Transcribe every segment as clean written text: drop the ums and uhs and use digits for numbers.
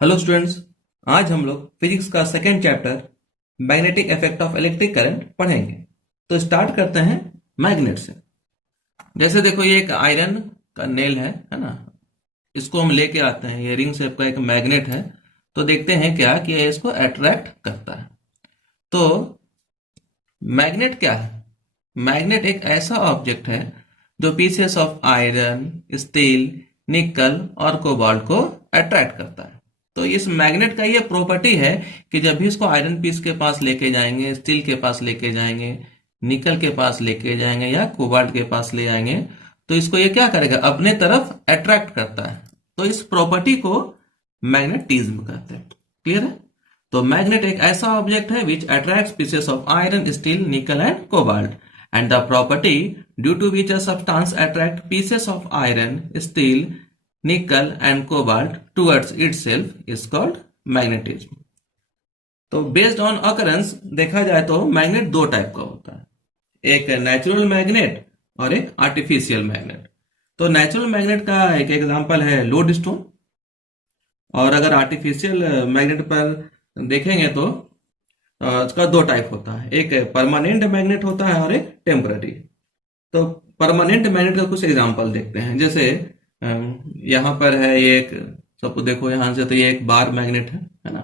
Hello students. आज हम लोग फिजिक्स का second chapter magnetic effect of electric current पढ़ेंगे। तो स्टार्ट करते हैं मैग्नेट से। जैसे देखो, ये एक आयरन का नेल है ना। इसको हम लेके आते हैं, ये रिंग शेप का एक मैग्नेट है। तो देखते हैं क्या कि ये इसको अट्रैक्ट करता है। तो मैग्नेट क्या है? मैग्नेट एक ऐसा ऑब्जेक्ट है जो पीसेस ऑफ आयरन, स्टील, निकल और कोबाल्ट को अट्रैक्ट करता है। तो इस मैग्नेट का ये प्रॉपर्टी है कि जब भी इसको आयरन पीस के पास लेके जाएंगे, स्टील के पास लेके जाएंगे, निकल के पास लेके जाएंगे या कोबाल्ट के पास ले जाएंगे, तो इसको ये क्या करेगा, अपने तरफ अट्रैक्ट करता है। तो इस प्रॉपर्टी को मैग्नेटिज्म कहते हैं। क्लियर है? तो मैग्नेट एक ऐसा ऑब्जेक्ट है which attracts pieces of iron, steel, nickel and cobalt, and the property due to which a substance attract pieces of iron, steel, nickel and cobalt towards itself is called magnetism. तो based on occurrence देखा जाए तो magnet दो type का होता है, एक natural magnet और एक आर्टिफिशियल मैग्नेट। तो नेचुरल मैग्नेट का एक एग्जांपल है लोडस्टोन। और अगर आर्टिफिशियल मैग्नेट पर देखेंगे तो इसका दो टाइप होता है, एक परमानेंट मैग्नेट होता है और एक टेम्पररी। तो परमानेंट मैग्नेट का कुछ एग्जांपल देखते हैं। जैसे यहाँ पर है ये एक, सबको देखो यहाँ से, तो ये एक बार मैग्नेट है ना।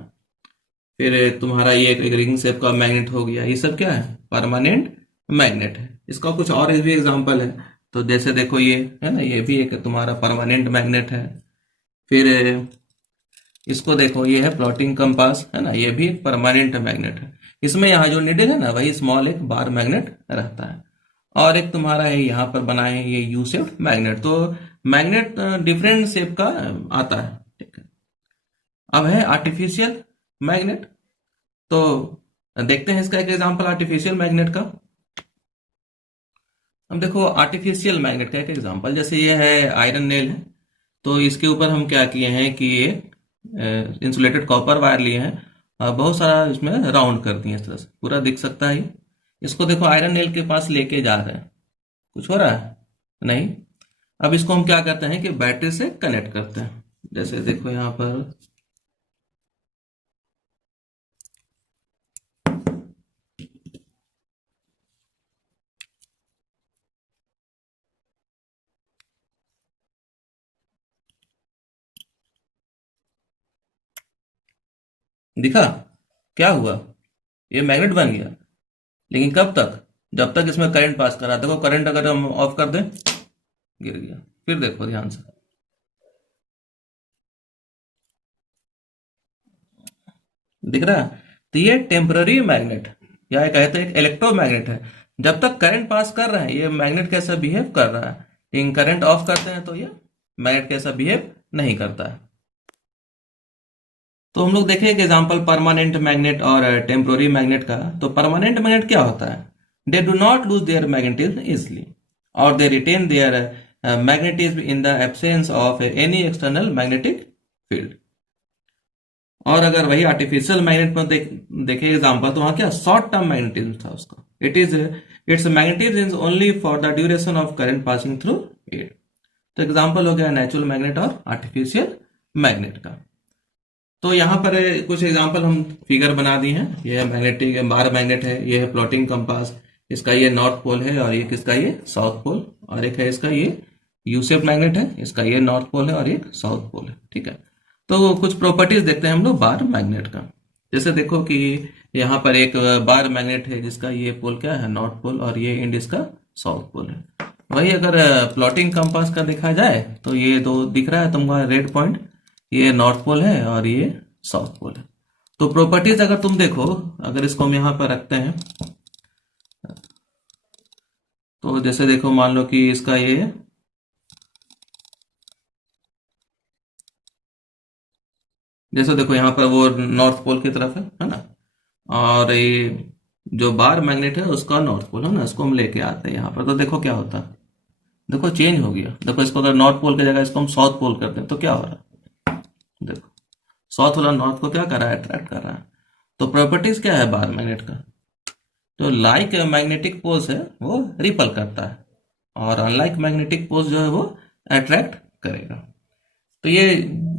फिर तुम्हारा ये एक रिंग शेप का मैग्नेट हो गया। ये सब क्या है? परमानेंट मैग्नेट है। इसका कुछ और भी एग्जांपल है। तो जैसे देखो, ये है ना, ये भी एक तुम्हारा परमानेंट मैग्नेट है। फिर इसको देखो, ये है प्लॉटिंग कंपास, है ना, ये भी एक परमानेंट मैग्नेट है। इसमें यहाँ जो निडल है ना, वही स्मॉल एक बार मैग्नेट रहता है। और एक तुम्हारा है यहाँ पर बना है ये यू शेप मैग्नेट। तो मैग्नेट डिफरेंट शेप का आता है। ठीक है। अब है आर्टिफिशियल मैग्नेट। तो देखते हैं इसका एक एग्जांपल आर्टिफिशियल मैग्नेट का। अब देखो, आर्टिफिशियल मैग्नेट का एक एग्जांपल, जैसे ये है आयरन नेल है। तो इसके ऊपर हम क्या किए हैं कि ये इंसुलेटेड कॉपर वायर लिए हैं, बहुत सारा इसमें राउंड कर दिए, इस तरह से पूरा दिख सकता है ये। इसको देखो, आयरन नेल के पास लेके जा रहे हैं, कुछ हो रहा है? नहीं। अब इसको हम क्या करते हैं कि बैटरी से कनेक्ट करते हैं। जैसे देखो यहाँ पर, दिखा क्या हुआ? ये मैग्नेट बन गया। लेकिन कब तक? जब तक इसमें करंट पास करा। देखो, करंट अगर हम ऑफ कर दें, गिर गया। फिर देखो ध्यान से, दिख रहा है? तो ये टेम्पररी मैग्नेट या कहते हैं एक इलेक्ट्रोमैग्नेट है। जब तक करंट पास कर रहे हैं, ये मैग्नेट कैसा बिहेव कर रहा है। लेकिन करंट ऑफ करते हैं तो ये मैग्नेट कैसा बिहेव नहीं करता है। तो हम लोग देखें एक एग्जांपल परमानेंट मैग्नेट और टेम्पोररी मैग्नेट का। तो परमानेंट मैग्नेट क्या होता है? They do not lose their magnetism easily, और they retain their magnetism in the absence of any external magnetic field. और अगर वही आर्टिफिशियल मैग्नेट में देखे एग्जांपल, तो वहां क्या शॉर्ट टर्म मैग्नेटिज्म था उसका। It's magnetism is only for the duration of current passing through it. तो एग्जांपल हो गया नेचुरल मैग्नेट और आर्टिफिशियल मैग्नेट का। तो यहाँ पर कुछ एग्जांपल हम फिगर बना दिए हैं। ये है मैग्नेटिक बार मैग्नेट है, ये है प्लॉटिंग कंपास, इसका ये नॉर्थ पोल है और ये किसका, ये साउथ पोल। और एक है इसका ये यू शेप मैग्नेट है, इसका ये नॉर्थ पोल है और ये साउथ पोल है। ठीक है। तो कुछ प्रॉपर्टीज देखते हैं हम लोग बार मैग्नेट का। जैसे देखो कि यहाँ पर एक बार मैग्नेट है जिसका ये पोल क्या है, नॉर्थ पोल, और ये एंड इसका साउथ पोल है। वही अगर प्लॉटिंग कंपास का देखा जाए तो ये दो दिख रहा है तुमको रेड पॉइंट, ये नॉर्थ पोल है और ये साउथ पोल है। तो प्रॉपर्टीज अगर तुम देखो, अगर इसको हम यहाँ पर रखते हैं, तो जैसे देखो, मान लो कि इसका ये जैसे देखो यहाँ पर वो नॉर्थ पोल की तरफ है ना। और ये जो बार मैग्नेट है उसका नॉर्थ पोल है ना। इसको हम लेके आते हैं यहाँ पर, तो देखो क्या होता है। देखो चेंज हो गया। देखो, इसको अगर नॉर्थ पोल की जगह इसको हम साउथ पोल करते हैं तो क्या हो रहा है? देखो, साउथ वाला नॉर्थ को क्या कर रहा है, अट्रैक्ट कर रहा है। तो प्रॉपर्टीज क्या है बार मैग्नेट का? तो लाइक मैग्नेटिक पोल्स है वो रिपल करता है, और अनलाइक मैग्नेटिक पोल्स जो है वो अट्रैक्ट करेगा। तो ये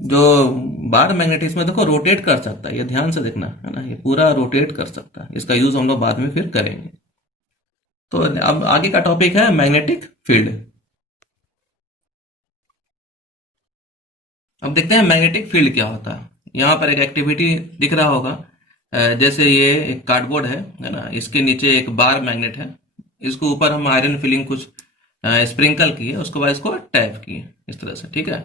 जो बार मैग्नेटिज्म में देखो रोटेट कर सकता है, ये ध्यान से देखना है ना, ये पूरा रोटेट कर सकता है। इसका यूज हम लोग बाद में फिर करेंगे। तो अब आगे का टॉपिक है मैग्नेटिक फील्ड। अब देखते हैं मैग्नेटिक फील्ड क्या होता है। यहाँ पर एक एक्टिविटी दिख रहा होगा, जैसे ये एक कार्डबोर्ड है ना, इसके नीचे एक बार मैग्नेट है, इसको ऊपर हम आयरन फिलिंग कुछ स्प्रिंकल किए, उसके बाद इसको टैप किए इस तरह से, ठीक है।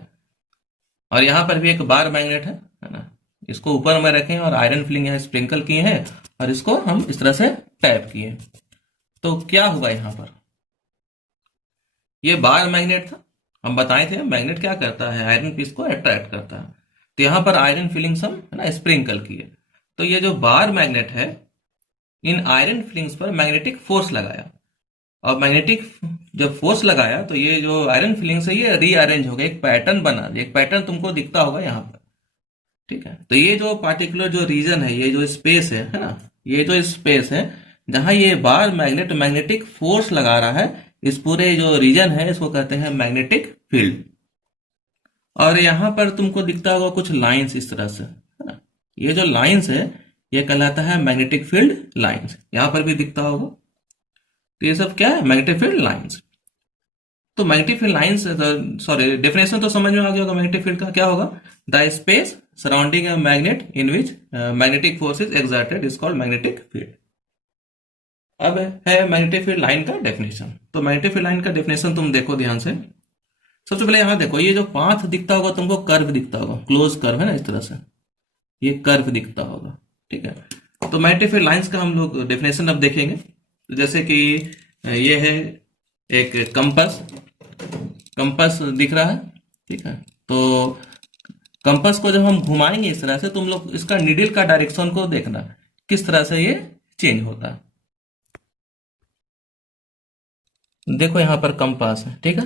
और यहाँ पर भी एक बार मैग्नेट है ना, इसको ऊपर में रखें और आयरन फिलिंग यहाँ स्प्रिंकल किए हैं और इसको हम इस तरह से टैप किए। तो क्या हुआ यहाँ पर, ये बार मैग्नेट था, हम बताए थे मैग्नेट क्या करता है, आयरन पीस को अट्रैक्ट करता है। तो यहाँ पर आयरन फिलिंग्स हम है ना स्प्रिंकल किए। तो ये जो बार मैग्नेट है, इन आयरन फिलिंग्स पर मैग्नेटिक फोर्स लगाया, और मैग्नेटिक जब फोर्स लगाया तो ये जो आयरन फिलिंग्स है ये रीअरेंज हो गया, एक पैटर्न बना, एक पैटर्न तुमको दिखता होगा यहाँ पर, ठीक है। तो ये जो पार्टिकुलर जो रीजन है, ये जो स्पेस है ना, ये जो स्पेस है जहां ये बार मैग्नेट मैग्नेटिक फोर्स लगा रहा है, इस पूरे जो रीजन है इसको कहते हैं मैग्नेटिक फील्ड। और यहाँ पर तुमको दिखता होगा कुछ लाइंस इस तरह से, है ना, ये जो लाइंस है ये कहलाता है मैग्नेटिक फील्ड लाइंस, यहाँ पर भी दिखता होगा। तो ये सब क्या है, मैग्नेटिक फील्ड लाइंस। तो magnetic field lines, sorry definition तो समझ में आ गया होगा मैग्नेटिक फील्ड का क्या होगा, the space surrounding a magnet in which magnetic force is exerted is called magnetic field. अब है मैग्नेटिक फील्ड लाइन का डेफिनेशन। तो मैग्नेटिक फील्ड लाइन का डेफिनेशन तुम देखो ध्यान से। सबसे पहले यहां देखो, ये जो पाथ दिखता होगा तुमको, कर्व दिखता होगा, क्लोज कर्व है ना इस तरह से, ये कर्व दिखता होगा, ठीक है। तो मैग्नेटिक फील्ड लाइंस का हम लोग डेफिनेशन अब देखेंगे। तो जैसे कि ये है एक कंपास, कंपास दिख रहा है, ठीक है। तो कंपास को जब हम घुमाएंगे इस तरह से, तुम लोग इसका नीडल का डायरेक्शन को देखना किस तरह से ये चेंज होता है। देखो यहाँ पर कंपास है, ठीक है,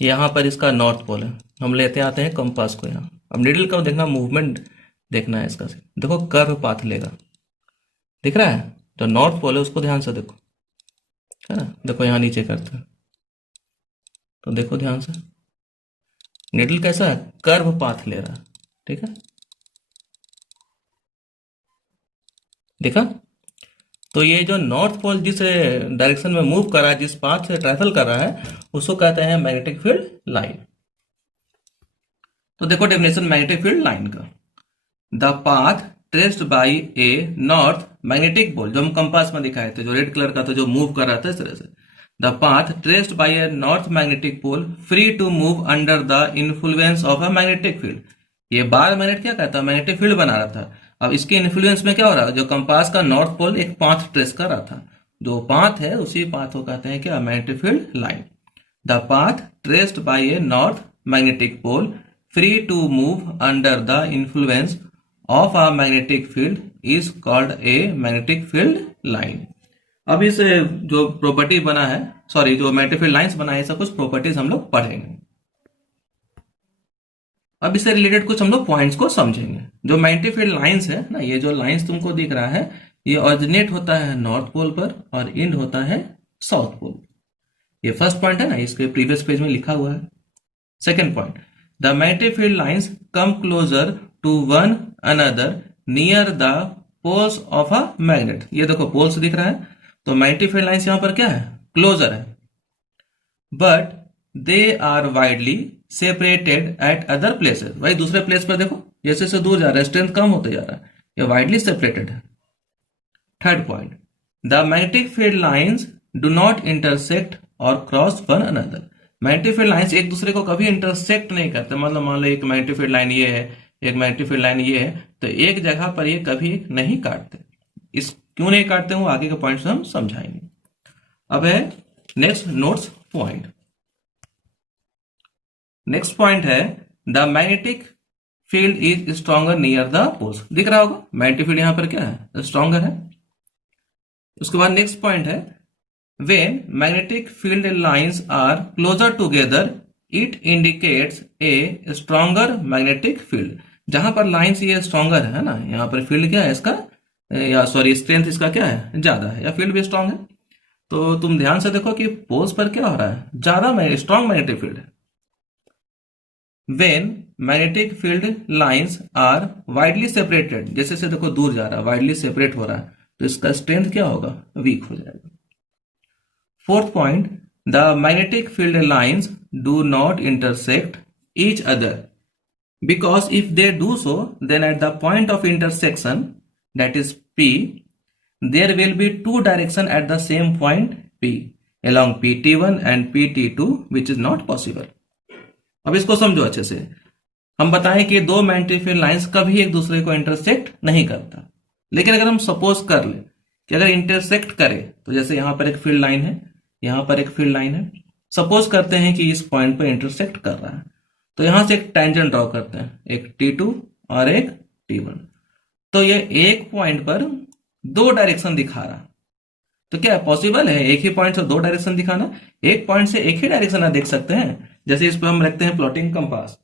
यहाँ पर इसका नॉर्थ पोल है, हम लेते आते हैं कंपास को यहाँ। अब नीडल का देखना, मूवमेंट देखना है इसका, देखो कर्व पाथ लेगा, दिख रहा है। तो नॉर्थ पोल है उसको ध्यान से देखो, है ना, देखो यहाँ नीचे करते हैं तो देखो ध्यान से, नीडल कैसा है, कर्व पाथ ले रहा है, ठीक है, देखा। तो ये जो नॉर्थ पोल जिस डायरेक्शन में मूव कर रहा है, जिस पाथ से ट्रैवल कर रहा है, उसको कहते हैं मैग्नेटिक फील्ड लाइन। तो देखो डेफिनेशन मैग्नेटिक फील्ड लाइन का, the path traced by a north magnetic pole, जो हम कंपास में दिखाए थे, जो रेड कलर का था, जो मूव कर रहा था इस तरह से, the path traced by a north magnetic pole free to move under the influence of a magnetic field. ये बार मैग्नेट क्या कहता है, मैग्नेटिक फील्ड बना रहा था। अब इसके इन्फ्लुएंस में क्या हो रहा है, जो कंपास का नॉर्थ पोल एक पाथ ट्रेस कर रहा था, जो पाथ है उसी पाथ को कहते हैं क्या, magnetic field line. The path traced by a north magnetic pole free to move under the influence of a magnetic field is called a magnetic field line. अब इस जो प्रॉपर्टी बना है, सॉरी जो मैग्नेटिक फील्ड लाइंस बना है, सब कुछ प्रॉपर्टीज हम लोग पढ़ेंगे। अब इससे रिलेटेड कुछ हम लोग पॉइंट्स को समझेंगे। जो मैग्नेटिक फील्ड लाइंस है ना, ये जो लाइंस तुमको दिख रहा है, ये ऑरिजिनेट होता है नॉर्थ पोल पर और एंड होता है साउथ पोल। ये फर्स्ट पॉइंट है ना, इसके प्रीवियस पेज में लिखा हुआ है। Second point, the magnetic field lines come closer to one another near the poles of a magnet. ये देखो पोल्स दिख रहा है, तो मैग्नेटिक फील्ड लाइंस यहां पर क्या है, क्लोजर है, but they are widely separated at other places. भाई दूसरे प्लेस पर देखो जैसे से दूर जा रहा है, स्ट्रेंथ कम होते जा रहा है, ये वाइडली सेपरेटेड है। Third point, the magnetic field lines do not intersect और cross one another. Magnetic field lines एक दूसरे को कभी इंटरसेक्ट नहीं करते, मतलब मान लो एक मैग्नेटिक फील्ड लाइन ये है, एक मैग्नेटिक फील्ड लाइन ये है, तो एक जगह पर ये कभी नहीं काटते। इस क्यों नहीं काटते हो, आगे के पॉइंट्स हम समझाएंगे। अब है next notes point. Next point है the magnetic field is stronger near the poles. दिख रहा होगा मैग्नेटिक फील्ड यहां पर क्या है, स्ट्रॉन्गर है। उसके बाद नेक्स्ट पॉइंट है when magnetic field lines are closer together it indicates a stronger magnetic field. जहां पर लाइंस ये स्ट्रॉन्गर है ना, यहाँ पर फील्ड क्या है इसका, या सॉरी स्ट्रेंथ इसका क्या है, ज्यादा है, या फील्ड भी स्ट्रॉन्ग है। तो तुम ध्यान से देखो कि पोल्स पर क्या हो रहा है, ज्यादा स्ट्रॉन्ग मैग्नेटिक फील्ड है। When magnetic field lines are widely separated, जैसे से देखो दूर जा रहा है, वाइडली सेपरेट हो रहा है, तो इसका स्ट्रेंथ क्या होगा, वीक हो जाएगा। Fourth point, the magnetic field lines do not intersect each other because if they do so, then at the point of intersection, that is P, there will be two direction at the same point P along PT1 and PT2, which is not possible. अब इसको समझो अच्छे से। हम बताएं कि दो magnetic field lines कभी एक दूसरे को इंटरसेक्ट नहीं करता, लेकिन अगर हम सपोज कर ले कि अगर इंटरसेक्ट करे, तो जैसे यहां पर एक फील्ड लाइन है, यहां पर एक फील्ड लाइन है, सपोज करते हैं कि इस पॉइंट पर इंटरसेक्ट कर रहा है, तो यहां से एक टेंजेंट ड्रॉ करते हैं, एक T2 और एक T1। तो ये एक पॉइंट पर दो डायरेक्शन दिखा रहा, तो क्या पॉसिबल है एक ही पॉइंट से दो डायरेक्शन दिखाना? एक पॉइंट से एक ही डायरेक्शन आप देख सकते हैं। जैसे इस पर हम रखते हैं प्लॉटिंग कंपास,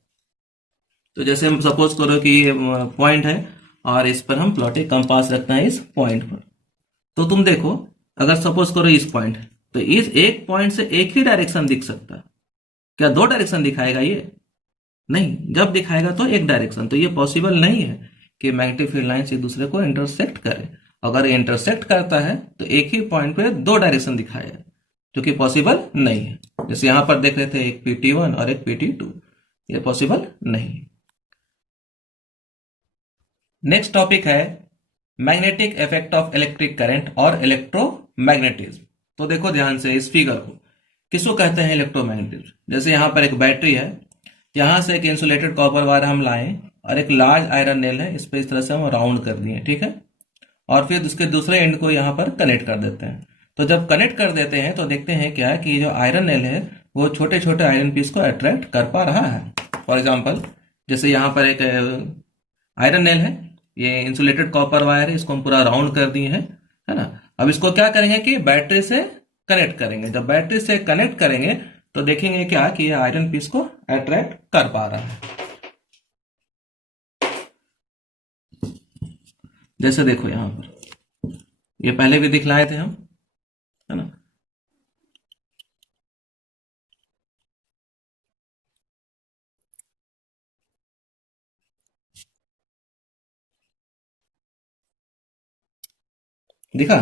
तो जैसे हम सपोज करो कि ये पॉइंट है और इस पर हम प्लॉटिंग कंपास रखते हैं इस पॉइंट पर, तो तुम देखो अगर सपोज करो इस पॉइंट, तो इस एक पॉइंट से एक ही डायरेक्शन दिख सकता है। क्या दो डायरेक्शन दिखाएगा ये? नहीं, जब दिखाएगा तो एक डायरेक्शन। तो ये पॉसिबल नहीं है कि मैग्नेटिक फील्ड लाइंस एक दूसरे को इंटरसेक्ट करे। अगर इंटरसेक्ट करता है तो एक ही पॉइंट पे दो डायरेक्शन दिखाएगा, जो कि पॉसिबल नहीं है। जैसे यहां पर देख रहे थे एक PT1 और एक PT2, ये पॉसिबल नहीं है। नेक्स्ट टॉपिक है magnetic effect of electric current और इलेक्ट्रोमैग्नेटिज्म। तो देखो ध्यान से इस फिगर को, किसको कहते हैं इलेक्ट्रोमैग्नेटिज्म। जैसे यहां पर एक बैटरी है, यहां से एक इंसुलेटेड कॉपर वायर हम लाएं और एक लार्ज आयरन नेल है, इस पर इस तरह से हम राउंड कर दिए, ठीक है, और फिर उसके दूसरे एंड को यहां पर कनेक्ट कर देते हैं। तो जब कनेक्ट कर देते हैं तो देखते हैं क्या कि जो आयरन नेल है वो छोटे छोटे आयरन पीस को अट्रैक्ट कर पा रहा है। फॉर एग्जाम्पल, जैसे यहाँ पर एक आयरन नेल है, ये इंसुलेटेड कॉपर वायर है, इसको हम पूरा राउंड कर दिए हैं, है ना। अब इसको क्या करेंगे कि बैटरी से कनेक्ट करेंगे। जब बैटरी से कनेक्ट करेंगे तो देखेंगे क्या कि ये आयरन पीस को अट्रैक्ट कर पा रहा है। जैसे देखो यहां पर, ये पहले भी दिखलाए थे हम, है ना। दिखा?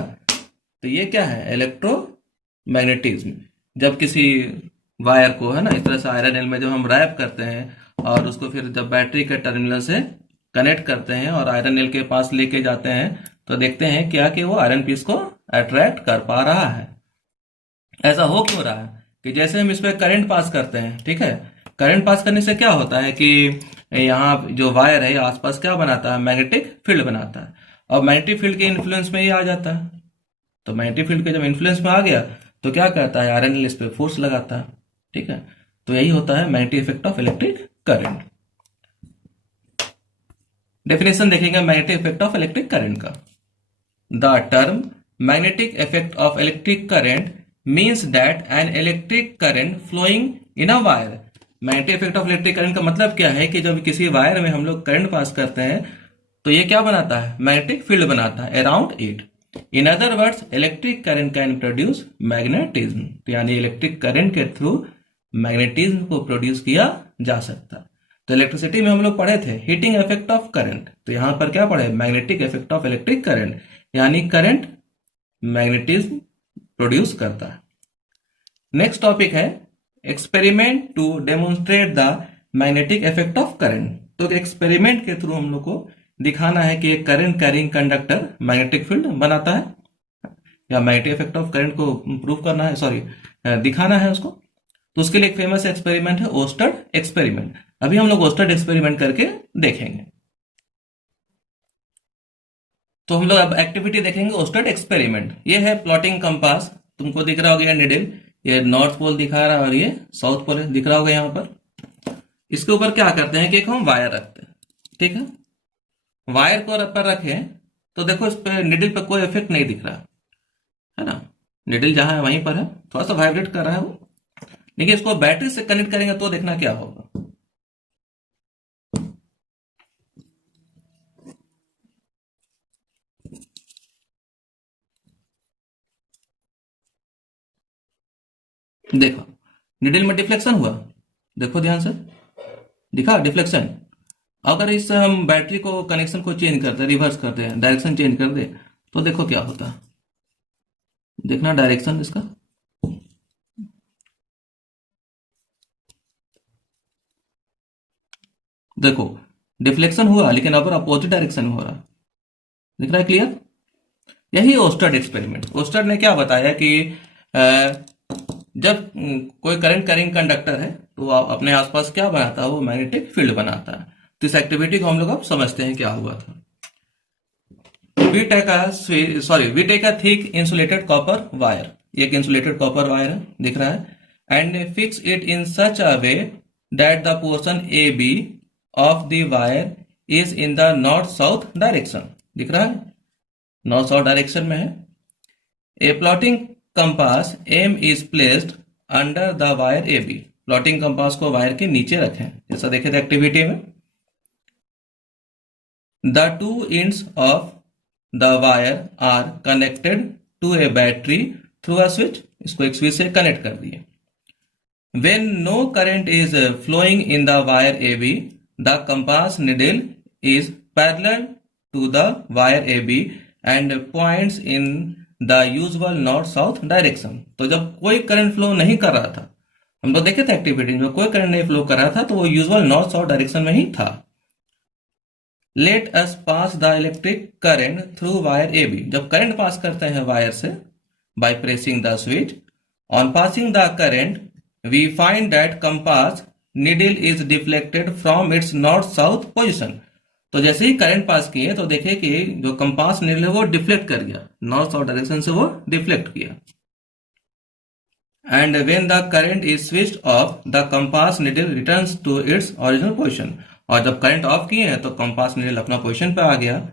तो ये क्या है, इलेक्ट्रोमैग्नेटिज्म। जब किसी वायर को, है ना, इस तरह से आयरन नेल में जब हम रैप करते हैं और उसको फिर जब बैटरी के टर्मिनल से कनेक्ट करते हैं और आयरन नेल के पास लेके जाते हैं, तो देखते हैं क्या कि वो आयरन पीस को अट्रैक्ट कर पा रहा है। ऐसा हो क्यों रहा है कि जैसे हम इस पर करंट पास करते हैं, ठीक है, करंट पास करने से क्या होता है कि यहाँ जो वायर है आसपास क्या बनाता है, मैग्नेटिक फील्ड बनाता है, और मैग्नेटिक फील्ड के इन्फ्लुएंस में ये आ जाता है। तो मैग्नेटिक फील्ड के जब इन्फ्लुएंस में आ गया तो क्या करता है, आयरन इस पे फोर्स लगाता है, ठीक है। तो यही होता है magnetic effect of electric current. Definition देखेंगे magnetic effect of electric current का। The term magnetic effect of electric current means that an electric current flowing in a wire. Magnetic effect of electric current का मतलब क्या है कि जब किसी wire में हम लोग करंट पास करते हैं तो ये क्या बनाता है, मैग्नेटिक फील्ड बनाता है around it. In other words, electric current can produce magnetism. तो यानी इलेक्ट्रिक करंट के थ्रू मैग्नेटिज्म को प्रोड्यूस किया जा सकता है। तो इलेक्ट्रिसिटी में हम लोग पढ़े थे हीटिंग इफेक्ट ऑफ करंट, तो यहां पर क्या पढ़े, magnetic effect of electric current, यानी करंट मैग्नेटिज्म प्रोड्यूस करता है। नेक्स्ट टॉपिक है experiment to demonstrate the magnetic effect of current. तो एक्सपेरिमेंट के थ्रू हम लोग को दिखाना है कि एक current carrying conductor magnetic field बनाता है, या मैग्नेटिक इफेक्ट ऑफ करंट को प्रूव करना है, सॉरी दिखाना है उसको। तो उसके लिए एक फेमस एक्सपेरिमेंट है ओस्टर्ड एक्सपेरिमेंट। अभी हम लोग ओस्टर्ड एक्सपेरिमेंट करके देखेंगे। तो हम लोग अब एक्टिविटी देखेंगे ओस्टर्ड एक्सपेरिमेंट। ये है प्लॉटिंग कंपास, तुमको दिख रहा होगा निडल, ये नॉर्थ पोल दिखा रहा है और ये साउथ पोल दिख रहा होगा यहाँ पर। इसके ऊपर क्या करते हैं कि एक हम वायर रखते हैं, ठीक है। वायर को पर रखें तो देखो इस पे निडल पे कोई इफेक्ट नहीं दिख रहा है ना, निडल जहां है वहीं पर है, थोड़ा सा वाइब्रेट कर रहा है वो। लेकिन इसको बैटरी से कनेक्ट करेंगे तो देखना क्या होगा। देखो निडल में डिफ्लेक्शन हुआ, देखो ध्यान से, दिखा डिफ्लेक्शन। अगर इससे हम बैटरी को कनेक्शन को चेंज करते हैं, रिवर्स करते हैं, डायरेक्शन चेंज कर दे, तो देखो क्या होता है। देखना डायरेक्शन इसका, देखो डिफ्लेक्शन हुआ लेकिन अब अपोजिट डायरेक्शन में हो रहा है। दिख रहा है क्लियर? यही ओस्टर्ड एक्सपेरिमेंट। ओस्टर्ड ने क्या बताया कि जब कोई करंट कैरिंग कंडक्टर है तो वो अपने आसपास क्या बनाता है, वो मैग्नेटिक फील्ड बनाता है। तो इस एक्टिविटी को हम लोग अब समझते हैं क्या हुआ था। We take a thick insulated copper wire, एक इंसुलेटेड कॉपर वायर है, दिख रहा है, and fix it in such a way that the portion A B of the wire is in the north south direction. दिख रहा है, north south direction में है। A plotting compass M is placed under the wire A B. Plotting compass को wire के नीचे रखें, जैसा देखे थे एक्टिविटी में। The two ends of the wire are connected to a battery through a switch. इसको एक स्विच से कनेक्ट कर दिए। When no current is flowing in the wire AB, the compass needle is parallel to the wire AB and points in the usual north-south direction. तो जब कोई current flow नहीं कर रहा था, हम तो देखे थे एक्टिविटी में, कोई करंट नहीं फ्लो कर रहा था तो वो यूजुअल नॉर्थ साउथ डायरेक्शन में ही था। Let us pass the electric current through wire A B. जब करंट पास करते हैं वायर से by pressing the switch, on passing the current we find that compass needle is deflected from its north south position। तो जैसे ही current pass किए तो देखे कि जो कंपास निडल है वो डिफ्लेक्ट कर गया, नॉर्थ साउथ डायरेक्शन से वो डिफ्लेक्ट किया। And when the current is switched off the compass needle returns to its original position. और जब करंट ऑफ किए हैं तो कंपास निडल अपना पोजीशन पे आ गया।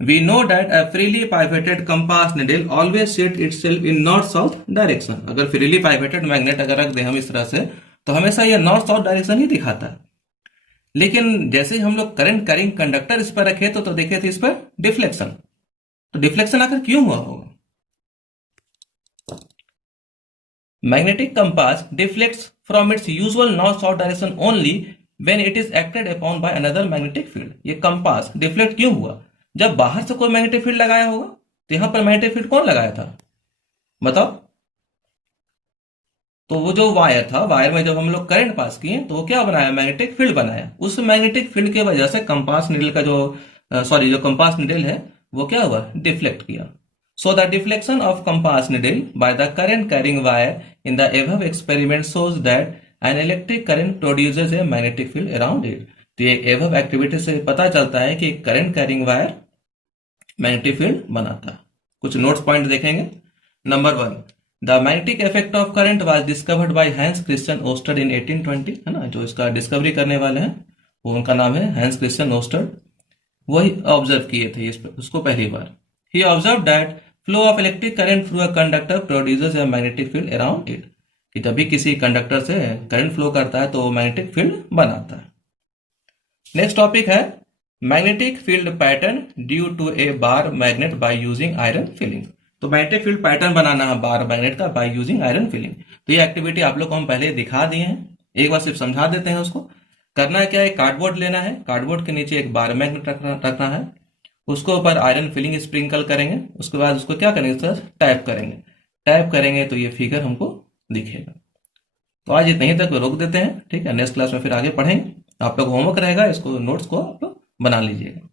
We know that a freely pivoted compass needle always sets itself in north-south direction। अगर freely pivoted magnet अगर रख दें हम इस तरह से तो हमेशा ये नॉर्थ साउथ डायरेक्शन ही दिखाता है। लेकिन जैसे ही हम लोग करंट कैरिंग कंडक्टर इस पर रखे तो देखे थे इस पर डिफ्लेक्शन। तो डिफ्लेक्शन आखिर क्यों हुआ होगा? Magnetic compass deflects from its usual north south direction only when it is acted upon by another magnetic field. ये कंपास डिफ्लेक्ट क्यों हुआ? जब बाहर से कोई मैग्नेटिक फील्ड लगाया होगा। तो यहां पर मैग्नेटिक फील्ड कौन लगाया था बताओ? तो वो जो वायर था, वायर में जब हम लोग करंट पास किए तो वो क्या बनाया, मैग्नेटिक फील्ड बनाया। उस मैग्नेटिक फील्ड की वजह से कंपास निडल का जो कंपास निडल है वो क्या हुआ, डिफ्लेक्ट किया। So the deflection of compass needle by the current carrying wire in the above experiment shows that an electric current produces a magnetic field around it. तो ये above activity से पता चलता है कि current carrying wire magnetic field बनाता है। कुछ नोट्स पॉइंट देखेंगे। Number 1, the magnetic effect of current was discovered by Hans Christian ओस्टर्ड इन 1820। है ना, जो इसका डिस्कवरी करने वाले हैं वो उनका नाम है हैंस क्रिश्चियन ओस्टर्ड। वही ऑब्जर्व किए थे उसको पहली बार। He observed that flow of electric current through a conductor produces a magnetic field around it. कि जब भी किसी कंडक्टर से करंट फ्लो करता है तो वो मैग्नेटिक फील्ड बनाता है। नेक्स्ट टॉपिक है magnetic field pattern due to a bar magnet by using iron filling. तो मैग्नेटिक फील्ड पैटर्न बनाना है बार मैग्नेट का बाय यूजिंग आयरन फिलिंग। तो ये एक्टिविटी आप लोग को हम पहले दिखा दिए हैं, एक बार सिर्फ समझा देते हैं उसको। करना क्या है, कार्डबोर्ड लेना है, कार्डबोर्ड के नीचे एक बार मैग्नेट रखना है, उसके ऊपर आयरन फिलिंग स्प्रिंकल करेंगे, उसके बाद उसको क्या करेंगे सर, टैप करेंगे। टैप करेंगे तो ये फिगर हमको दिखेगा। तो आज इतना ही तक रोक देते हैं, ठीक है। नेक्स्ट क्लास में फिर आगे पढ़ेंगे। आप लोग होमवर्क रहेगा, इसको नोट्स को आप लोग बना लीजिएगा।